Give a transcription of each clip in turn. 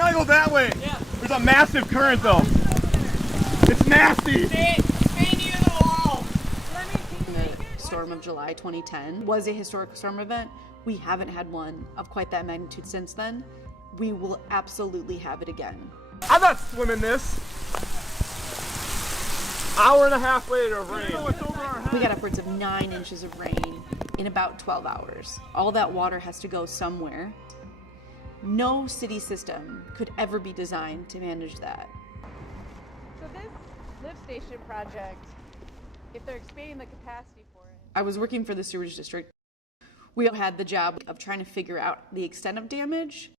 gotta go that way. Yeah. There's a massive current though. It's nasty. The storm of July 2010 was a historic storm event. We haven't had one of quite that magnitude since then. We will absolutely have it again. I'm not swimming this. Hour and a half later of rain. We got upwards of 9 inches of rain in about 12 hours. All that water has to go somewhere. No city system could ever be designed to manage that. So this lift station project, if they're expanding the capacity for it. I was working for the sewage district. We had the job of trying to figure out the extent of damage.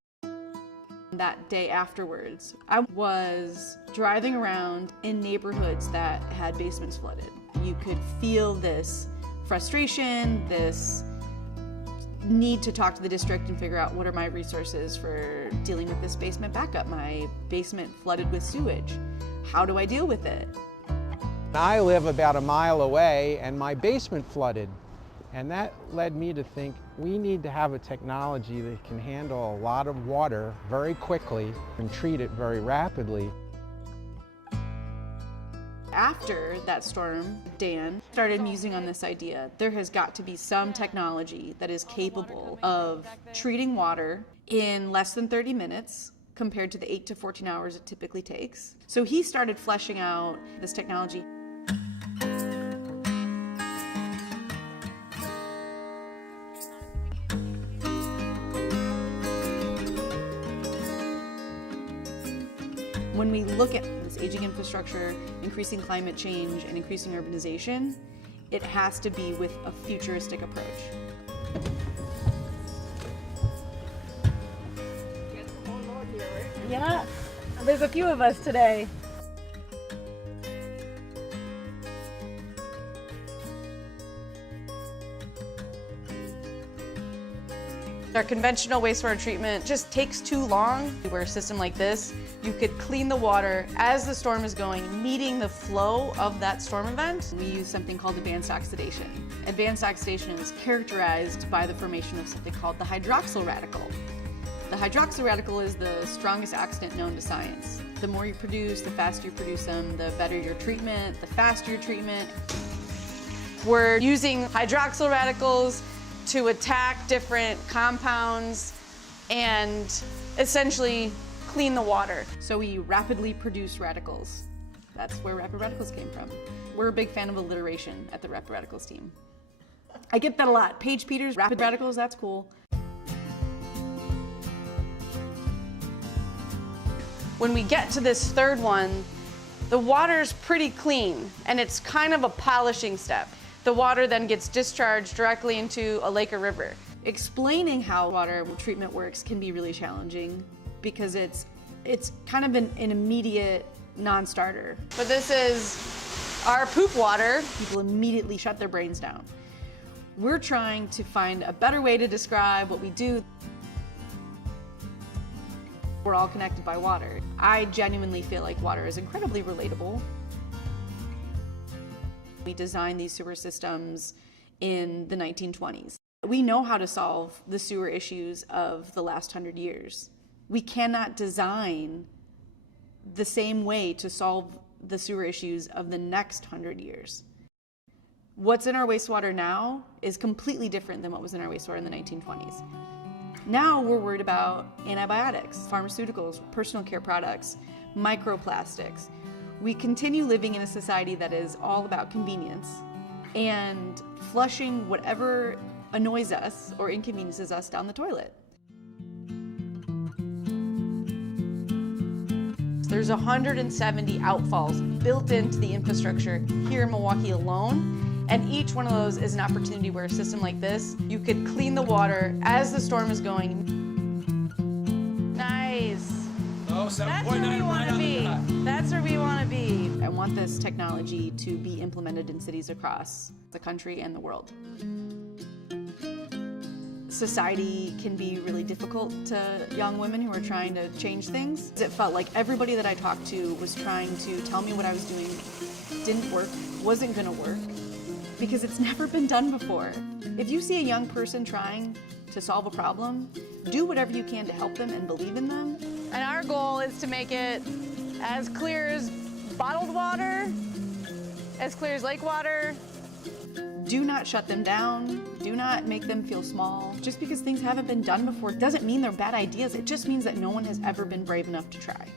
That day afterwards, I was driving around in neighborhoods that had basements flooded. You could feel this frustration, this need to talk to the district and figure out what are my resources for dealing with this basement backup. My basement flooded with sewage. How do I deal with it? I live about a mile away and my basement flooded. And that led me to think we need to have a technology that can handle a lot of water very quickly and treat it very rapidly. After that storm, Dan started musing on this idea. There has got to be some technology that is capable of treating water in less than 30 minutes compared to the 8 to 14 hours it typically takes. So he started fleshing out this technology. When we look at this aging infrastructure, increasing climate change, and increasing urbanization, it has to be with a futuristic approach. Yeah, there's a few of us today. Our conventional wastewater treatment just takes too long. Where a system like this, you could clean the water as the storm is going, meeting the flow of that storm event. We use something called advanced oxidation. Advanced oxidation is characterized by the formation of something called the hydroxyl radical. The hydroxyl radical is the strongest oxidant known to science. The more you produce, the faster you produce them, the better your treatment, the faster your treatment. We're using hydroxyl radicals to attack different compounds and essentially clean the water. So we rapidly produce radicals. That's where Rapid Radicals came from. We're a big fan of alliteration at the Rapid Radicals team. I get that a lot. Paige Peters, Rapid Radicals, that's cool. When we get to this third one, the water's pretty clean and it's kind of a polishing step. The water then gets discharged directly into a lake or river. Explaining how water treatment works can be really challenging because it's kind of an immediate non-starter. But this is our poop water. People immediately shut their brains down. We're trying to find a better way to describe what we do. We're all connected by water. I genuinely feel like water is incredibly relatable. We designed these sewer systems in the 1920s. We know how to solve the sewer issues of the last 100 years. We cannot design the same way to solve the sewer issues of the next 100 years. What's in our wastewater now is completely different than what was in our wastewater in the 1920s. Now we're worried about antibiotics, pharmaceuticals, personal care products, microplastics. We continue living in a society that is all about convenience and flushing whatever annoys us or inconveniences us down the toilet. There's 170 outfalls built into the infrastructure here in Milwaukee alone, and each one of those is an opportunity where a system like this, you could clean the water as the storm is going. Nice. Oh, 7.9. That's where we want to be. That's where we want to be. I want this technology to be implemented in cities across the country and the world. Society can be really difficult to young women who are trying to change things. It felt like everybody that I talked to was trying to tell me what I was doing didn't work, wasn't going to work, because it's never been done before. If you see a young person trying to solve a problem, do whatever you can to help them and believe in them. And our goal is to make it as clear as bottled water, as clear as lake water. Do not shut them down. Do not make them feel small. Just because things haven't been done before doesn't mean they're bad ideas. It just means that no one has ever been brave enough to try.